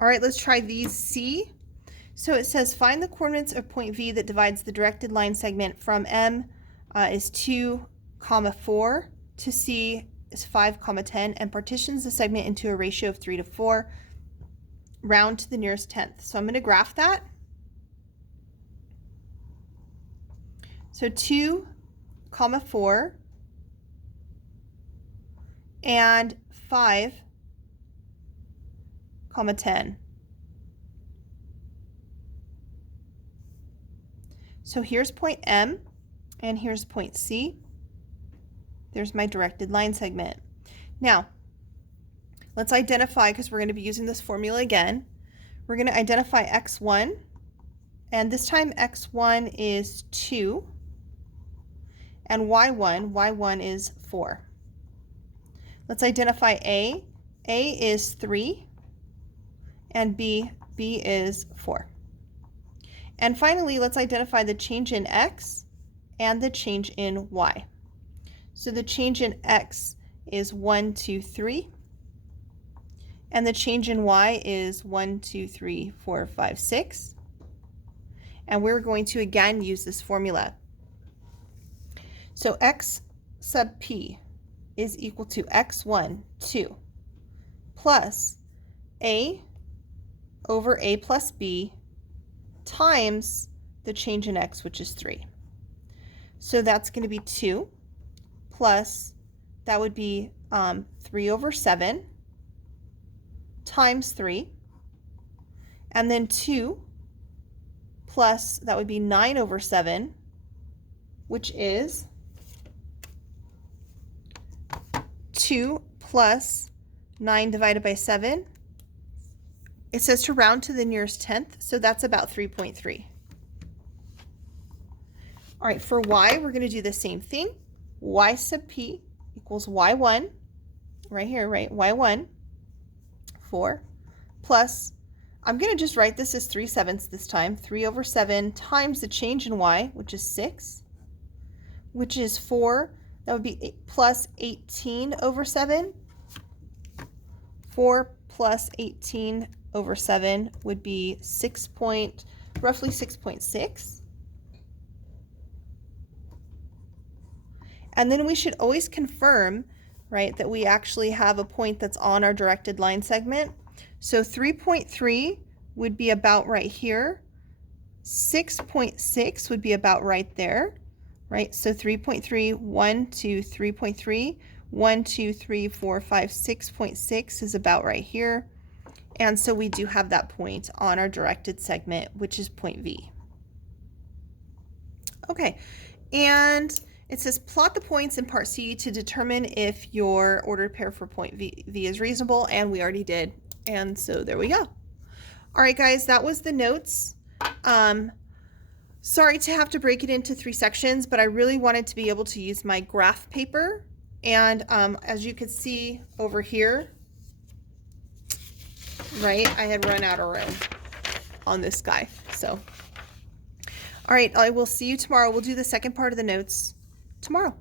All right, let's try these C. So it says find the coordinates of point V that divides the directed line segment from M is 2, 4 to C is 5, 10 and partitions the segment into a ratio of 3 to 4. Round to the nearest tenth. So I'm going to graph that. So 2, 4 and 5, 10. So here's point M and here's point C. There's my directed line segment. Now, let's identify, because we're going to be using this formula again. We're going to identify x1, and this time x1 is 2, and y1 is 4. Let's identify A. A is 3, and B is 4. And finally, let's identify the change in x and the change in y. So the change in x is 1, 2, 3. And the change in y is 1, 2, 3, 4, 5, 6. And we're going to again use this formula. So x sub p is equal to x1, 2, plus a over a plus b times the change in x, which is 3. So that's going to be 2 plus, that would be 3 over 7 times 3, and then 2 plus, that would be 9 over 7, which is 2 plus 9 divided by 7. It says to round to the nearest tenth, so that's about 3.3. All right, for y, we're going to do the same thing. Y sub p equals y1, right here, right? y1, 4, plus, I'm going to just write this as 3/7 this time, 3 over 7 times the change in y, which is 6, which is 4. That would be 8 plus 18 over 7. 4 plus 18 over 7 would be roughly 6.6. And then we should always confirm, right, that we actually have a point that's on our directed line segment. So 3.3 would be about right here. 6.6 would be about right there, right? So 3.3, 1, 2, 3.3, 1, 2, 3, 4, 5, 6.6 is about right here. And so we do have that point on our directed segment, which is point V. Okay, and it says plot the points in part C to determine if your ordered pair for point V is reasonable, and we already did. And so there we go. All right, guys, that was the notes. Sorry to have to break it into 3 sections, but I really wanted to be able to use my graph paper. And as you can see over here, right, I had run out of room on this guy. So, all right, I will see you tomorrow. We'll do the second part of the notes tomorrow.